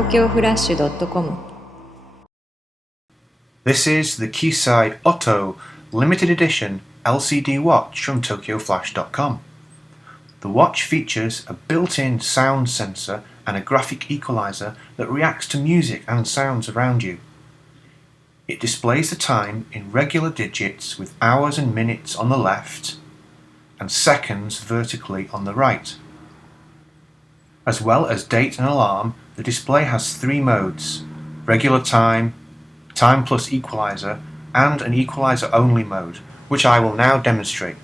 Tokyoflash.com. This is the Kisai OTO limited edition LCD watch from Tokyoflash.com. The watch features a built-in sound sensor and a graphic equalizer that reacts to music and sounds around you. It displays the time in regular digits with hours and minutes on the left and seconds vertically on the right. As well as date and alarm, the display has three modes: regular time, time plus equalizer, and an equalizer only mode, which I will now demonstrate.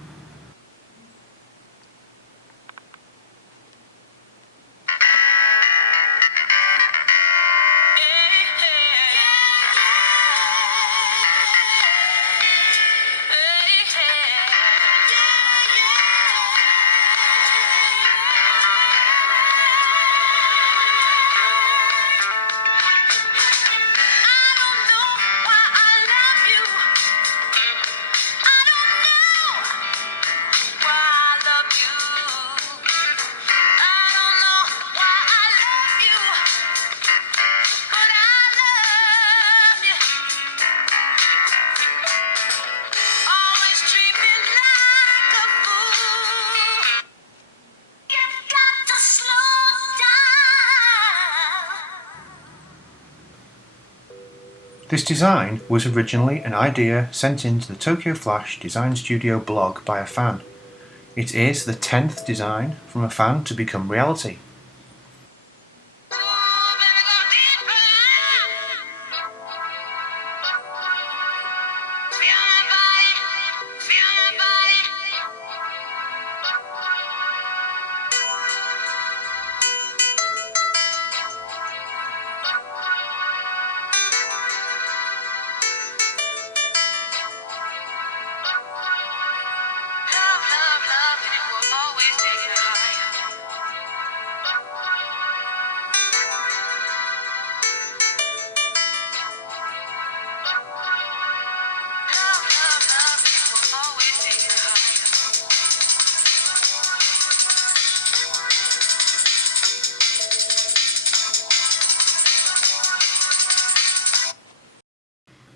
This design was originally an idea sent into the Tokyoflash Design Studio blog by a fan. It is the 10th design from a fan to become reality.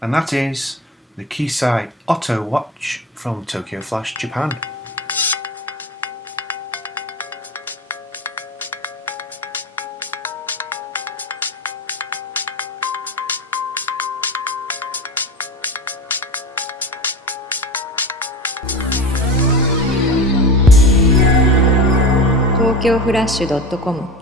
And that is the Kisai OTO watch from Tokyoflash Japan. Tokyoflash.com